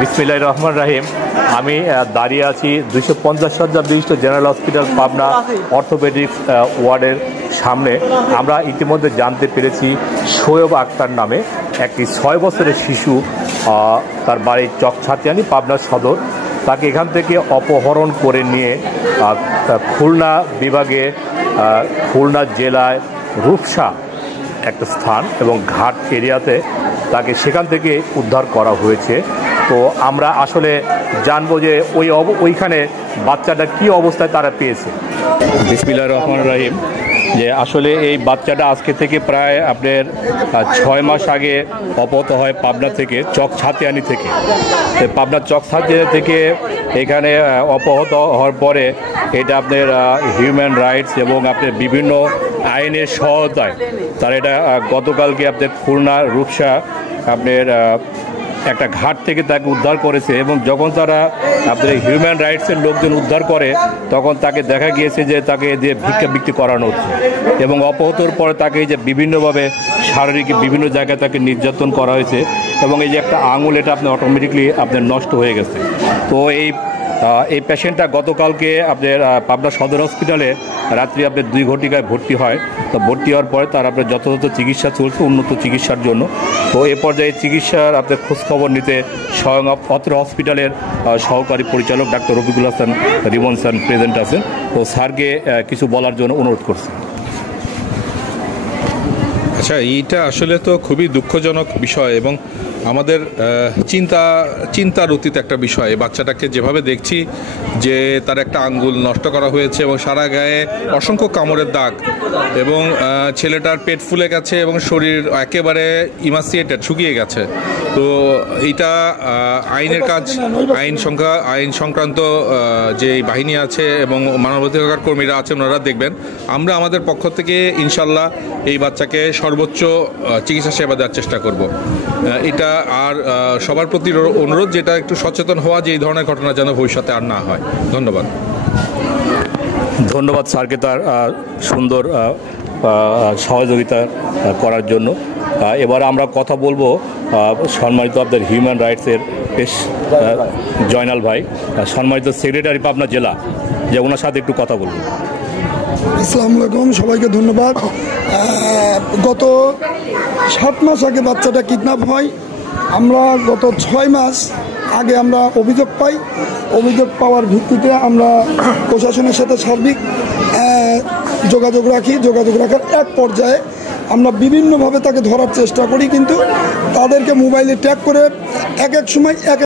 বিসমিল্লাহির রহমানির রহিম। আমি দাঁড়িয়ে আছি 250 শয্যা বিশিষ্ট জেনারেল হসপিটাল পাবনা অর্থোপেডিক্স ওয়ার্ডের সামনে। আমরা ইতিমধ্যে জানতে পেরেছি শোয়েব আক্তার নামে একটি 6 বছরের শিশু, তার বাড়ি চকছাতিয়ানি পাবনা সদর। তাকে এখান থেকে অপহরণ করে নিয়ে খুলনা বিভাগে, খুলনা জেলায় রূপসা একটা স্থান এবং ঘাট এরিয়াতে তাকে সেখান থেকে উদ্ধার করা হয়েছে। তো আমরা আসলে জানবো যে ওইখানে বাচ্চাটা কি অবস্থায় তারা পেয়েছে। বিসমিল্লাহির রহমানির রহিম। যে আসলে এই বাচ্চাটা আজকে থেকে প্রায় আপনার 6 মাস আগে অপহৃত হয় পাবনা থেকে, চকছাতিয়ানি থেকে। পাবনা চকছাতিয়ানি থেকে এখানে অপহৃত হওয়ার পরে এটা আপনার হিউম্যান রাইটস এবং আপনার বিভিন্ন আইনের সহায়তায় তার এটা গতকালকে আপনার খুলনা রূপসা আপনার একটা ঘাট থেকে তাকে উদ্ধার করেছে। এবং যখন তারা আপনাদের হিউম্যান রাইটসের লোকজন উদ্ধার করে তখন তাকে দেখা গিয়েছে যে তাকে দিয়ে ভিক্ষাবৃত্তি করানো হচ্ছে এবং অপহৃতর পরে তাকে এই যে বিভিন্নভাবে শারীরিক বিভিন্ন জায়গায় তাকে নির্যাতন করা হয়েছে এবং এই যে একটা আঙুল এটা আপনার অটোমেটিকলি আপনার নষ্ট হয়ে গেছে। তো এই পেশেন্টটা গতকালকে আপনার পাবনা সদর হসপিটালে রাত্রি আপনার 2 ঘটিকায় ভর্তি হয়। তো ভর্তি হওয়ার পরে তার আপনার যথাযথ চিকিৎসা চলছে, উন্নত চিকিৎসার জন্য। তো এ পর্যায়ে চিকিৎসার আপনার খোঁজখবর নিতে স্বয়ং অত্র হসপিটালের সহকারী পরিচালক doctor Rafiqul Hasan Rimon sir present আছেন। তো স্যারকে কিছু বলার জন্য অনুরোধ করছি। আচ্ছা, এইটা আসলে তো খুবই দুঃখজনক বিষয় এবং আমাদের চিন্তার অতীত একটা বিষয়। বাচ্চাটাকে যেভাবে দেখছি যে তার একটা আঙ্গুল নষ্ট করা হয়েছে এবং সারা গায়ে অসংখ্য কামড়ের দাগ এবং ছেলেটার পেট ফুলে গেছে এবং শরীর একেবারে ইমাসিয়েটেড, শুকিয়ে গেছে। তো এইটা আইনের কাজ, আইন সংক্রান্ত যে বাহিনী আছে এবং মানবাধিকার কর্মীরা আছে ওনারা দেখবেন। আমরা আমাদের পক্ষ থেকে ইনশাল্লাহ এই বাচ্চাকে সর্বোচ্চ চিকিৎসা সেবা দেওয়ার চেষ্টা করব। এটা আর সবার প্রতি অনুরোধ যেটা একটু সচেতন হওয়া, যে এই ধরনের ঘটনা যেন ভবিষ্যতে আর না হয়। ধন্যবাদ স্যারকে তার সুন্দর সহযোগিতা করার জন্য। এবার আমরা কথা বলবো সম্মানিত আপনাদের হিউম্যান রাইটসের জয়নাল ভাই, সম্মানিত সেক্রেটারি পাবনা জেলা, যে ওনার সাথে একটু কথা বলবো। আসসালামু আলাইকুম, সবাইকে ধন্যবাদ। গত 7 মাস আগে বাচ্চাটা কিডন্যাপ হয়। আমরা গত 6 মাস আগে আমরা অভিযোগ পাই। অভিযোগ পাওয়ার ভিত্তিতে আমরা প্রশাসনের সাথে সার্বিক যোগাযোগ রাখি। যোগাযোগ রাখার এক পর্যায়ে আমরা বিভিন্নভাবে তাকে ধরার চেষ্টা করি, কিন্তু তাদেরকে মোবাইলে ট্যাগ করে এক এক সময়